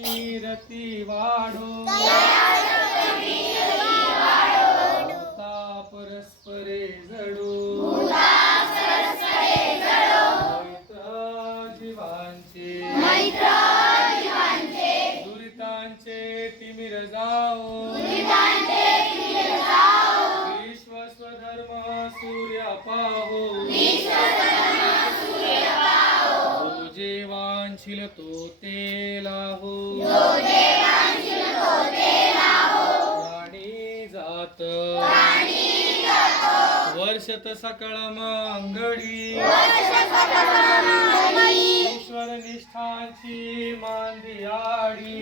सत्कर्मी रती वाढो परस्परे जडो. जीवांचे दुरितांचे तिमिर जाओ. विश्व स्वधर्म सूर्य पाहो सूर्य पाहो जो जेवांशील तो तेलाहो जो देवांशील हो. जात. वर्षत सकळ मंगळी. ईश्वर निष्ठांची मांदियाडी